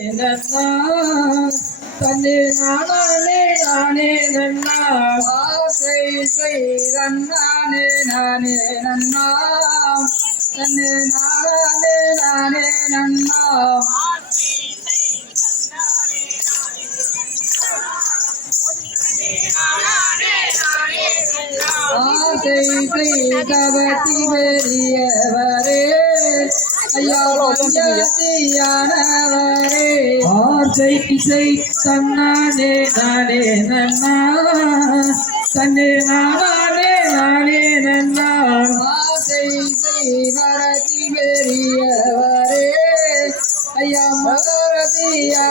நன்னா நானே நானே நன்னா ஆசை செய்தன்னானே நானே நன்னா தன்னை நானே நானே நன்னா ஆசை செய்தவத்தி பெரியவரே ஐயா இசை இசை தன்னானே நானே நன்னா. தன்னே நானே நானே நன்னா. வாசை இசை வரதி பெரியவரே. ஐயா மகரதியானவரே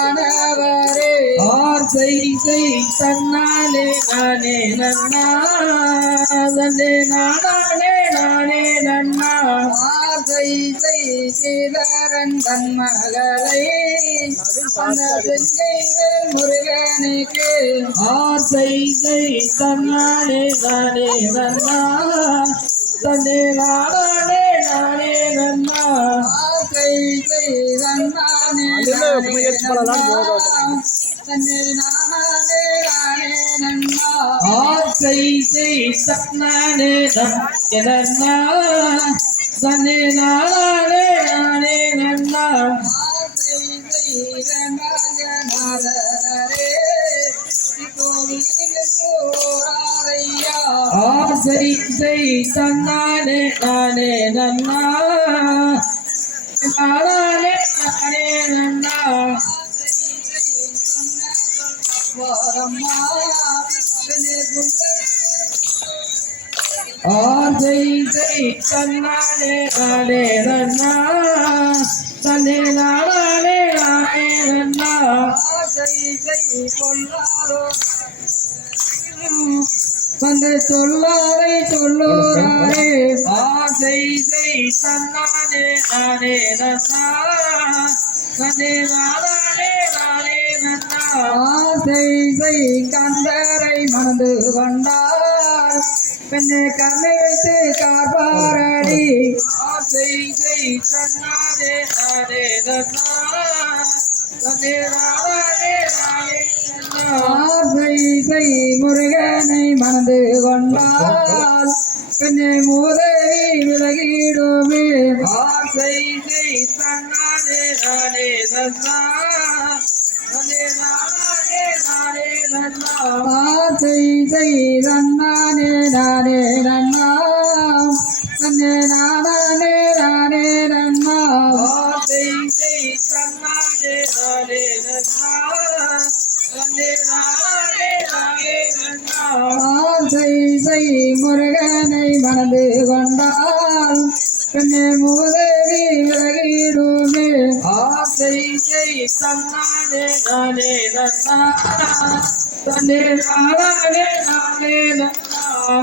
ஆசை இசை தன்னானே நானே நன்னா. தன்னே நானே நானே நன்னா. ஆசை செய்தரன் தன் மகளை அந்த செங்கைகள் முருகனுக்கு ஆசை தன்னானே நானே நன்னா தன்னே நானே நானே நன்னா ஆசை செய்தன்னானே தன்னை நானே நானே நன்னா ஆசை தன்னானே நன்னா தன்னே நானே நானே நன்னா. ஆசை செய்தநாதனரே கோவிலையா ஆசை இசை தன்னானே நானே நன்னா. நானே நானே நன்னா. வரம்மா ஆசை இசை தன்னானே நானே நன்னா தன்னே நானே நானே நன்னா ஆசை செய் கொள்ளாரோ வந்து சொல்லாரை சொல்லோராரே. ஆசை இசை தன்னானே நானே நன்னா தன்னே நானே நானே ஆசை கந்தரை மணந்து கொண்டார் பெண்ணை கண்ணை வைத்து காப்பாரடி ஆசை இசை தன்னானே நானே நன்னா தன்னே செய் முருகனை மணந்து கொண்டால் பெண்ணை மூதவி விலகிடுமே ஆசை இசை தன்னானே நானே நானே நானே ஆசை செய் தன்னானே நானே நன்னா. தன்னை நானே நானே நன்னா. ஆசை தன்னானே நானே நன்னா. தன்னே நானே நானே நன்னா. ஆசை செய் முருகனை மணந்து கொண்டால் பெண்ணை முதலி விலகிடுமே ஆசை இசை தன்னானே நானே நன்னா. தன்னே நானே நானே நன்னா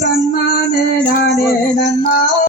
தன்னானே நானே நன்னா